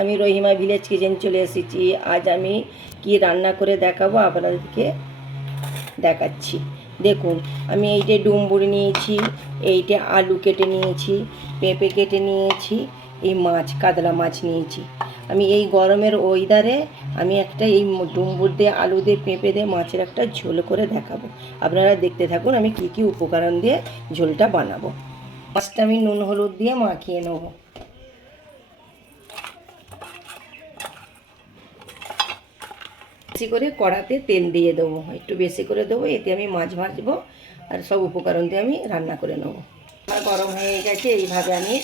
আমি Rahima village kitchen চলে এসেছি। আজ আমি কি রান্না করে দেখাবো আপনাদেরকে দেখাচ্ছি। দেখুন, আমি এইটা ডুমবুরি নিয়েছি, এইটা আলু কেটে নিয়েছি, পেঁপে কেটে নিয়েছি, এই মাছ কাতলা মাছ নিয়েছি। আমি এই গরমের ওয়েদারে আমি একটা এই ডুমবুর দিয়ে আলু দিয়ে পেঁপে দিয়ে মাছের একটা ঝোল করে দেখাবো। আপনারা দেখতে থাকুন আমি কি কি উপকরণ দিয়ে ঝোলটা বানাবো। মাছটা আমি নুন হলুদ দিয়ে মাখিয়ে নেবো। বেশি করে কড়াতে তেল দিয়ে দেবো, একটু বেশি করে দেবো, এতে আমি মাছ ভাজবো আর সব উপকরণ দিয়ে আমি রান্না করে নেবো। আমার গরম হয়ে গেছে, এইভাবে আমি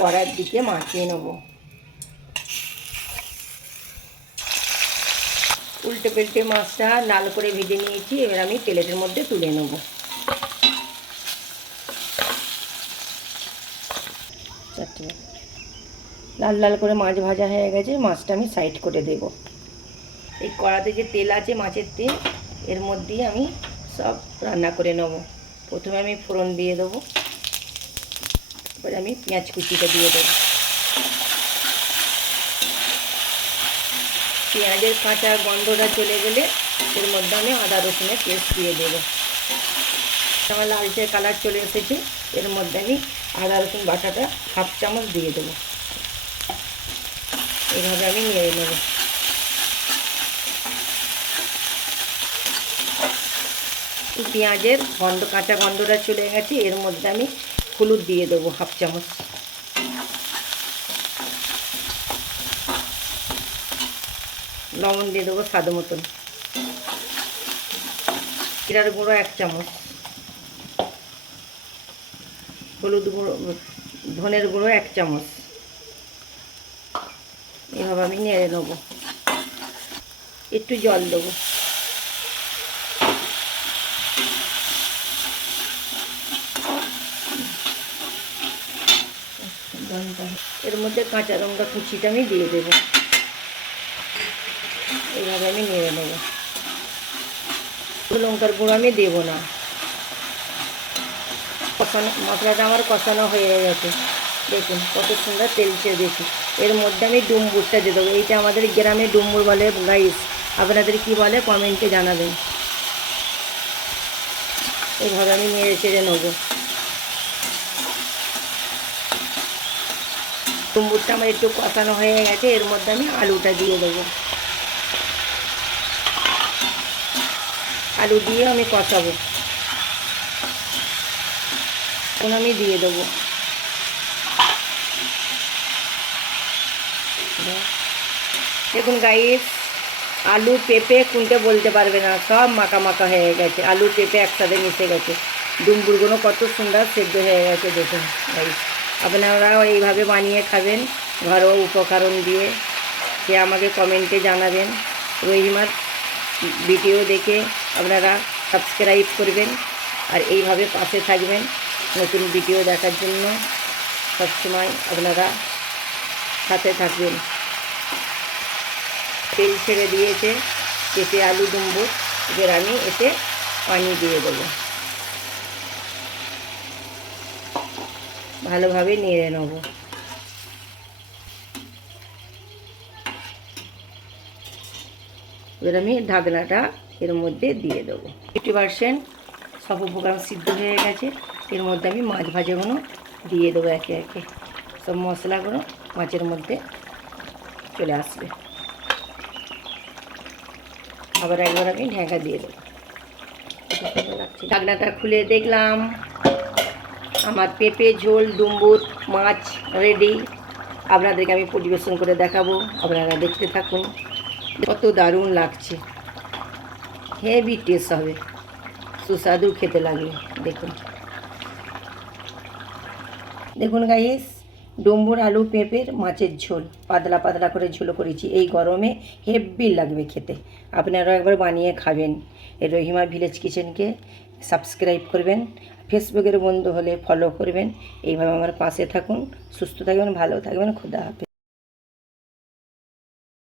কড়ার দিকে মাখিয়ে নেবো। উল্টে পাল্টে মাছটা লাল করে ভেজে নিয়েছি, এবার আমি প্লেটের মধ্যে তুলে নেব। লাল লাল করে মাছ ভাজা হয়ে গেছে, মাছটা আমি সাইড করে দেব। এই কড়াতে যে তেল আছে মাছের তেল, এর মধ্যে আমি সব রান্না করে নেব। প্রথমে আমি ফোড়ন দিয়ে দেবো, এবার আমি পেঁয়াজ কুচিটা দিয়ে দেবো। পেঁয়াজের কাঁচা গন্ধটা চলে গেলে এর মধ্যে আমি আদা রসুনের পেস্ট দিয়ে দেবো। আমার লালচে কালার চলে এসেছে, এর মধ্যে আমি আদা রসুন বাটাটা হাফ চামচ দিয়ে দেবো। এইভাবে আমি নেড়ে নেব। পেঁয়াজের কাঁচা গন্ধটা চলে গেছে, এর মধ্যে আমি হলুদ দিয়ে দেবো হাফ চামচ। লবণ দিয়ে দেবো স্বাদ মতন। জিরার গুঁড়ো 1 চামচ, হলুদ গুঁড়ো ধনের গুঁড়ো 1 চামচ। এভাবে আমি নেড়ে নেবো। একটু জল দেবো। এর মধ্যে কাঁচা লঙ্কা কুচিটা আমি দিয়ে দেবো। এইভাবে আমি নেড়ে নেবো। লঙ্কার গুঁড়ো আমি দেবো না। কষানো মশলাটা আমার কষানো হয়ে গেছে, দেখুন কত সুন্দর তেল ছেড়েছি। এর মধ্যে আমি ডুমবুরটা দিয়ে দেবো। এইটা আমাদের গ্রামে ডুমবুর বলে গাইস, আপনাদের কি বলে কমেন্টে জানাবেন। এইভাবে আমি নেড়ে চেড়ে নেবো। ডুমবুরটা আমার একটু কষানো হয়ে গেছে, এর মধ্যে আমি আলুটা দিয়ে দেবো। আলু দিয়ে আমি কষাবো। এখন আমি দিয়ে দেবো। দেখুন গাইস, আলু পেঁপে কোনটা বলতে পারবে না, সব মাখা মাখা হয়ে গেছে। আলু পেঁপে একসাথে মিশে গেছে, ডুমবুরগুলো কত সুন্দর সেদ্ধ হয়ে গেছে। দেখুন গাইস, আপনারাও এইভাবে বানিয়ে খাবেন ঘরোয়া উপকরণ দিয়ে। সে আমাকে কমেন্টে জানাবেন। রহিমার ভিডিও দেখে আপনারা সাবস্ক্রাইব করবেন আর এইভাবে পাশে থাকবেন নতুন ভিডিও দেখার জন্য। সবসময় আপনারা সাথে থাকবেন। তেল ছেড়ে দিয়েছে পেঁপে আলু ডুমবুর, এবার আমি এতে পানি দিয়ে দেবো। ভালোভাবে নেড়ে নেব। এবার আমি ঢাকনাটা এর মধ্যে দিয়ে দেবো। 50% সব উপকরণ সিদ্ধ হয়ে গেছে, এর মধ্যে আমি মাছ ভাজাগুলো দিয়ে দেবো একে একে। সব মশলাগুলো মাছের মধ্যে চলে আসবে। আবার একবার আমি ঢাকা দিয়ে দেবো। ঢাকনাটা খুলে দেখলাম আমার পেঁপে ঝোল ডুমবুর মাছ রেডি। আপনাদেরকে আমি পরিবেশন করে দেখাবো, আপনারা দেখতে থাকুন। কত দারুণ লাগছে, হেভি টেস্ট হবে, সুস্বাদু খেতে লাগে। দেখুন দেখুন গাইস, ডুমবুর আলু পেঁপের মাছের ঝোল পাতলা পাতলা করে ঝোল করেছি। এই গরমে হেভি লাগবে খেতে। আপনারাও একবার বানিয়ে খাবেন। এই রহিমা ভিলেজ কিচেনকে সাবস্ক্রাইব করবেন, ফেসবুকের বন্ধু হলে ফলো করবেন। এইভাবে আমার পাশে থাকুন। সুস্থ থাকবেন, ভালো থাকবেন। খোদা হাফেজ।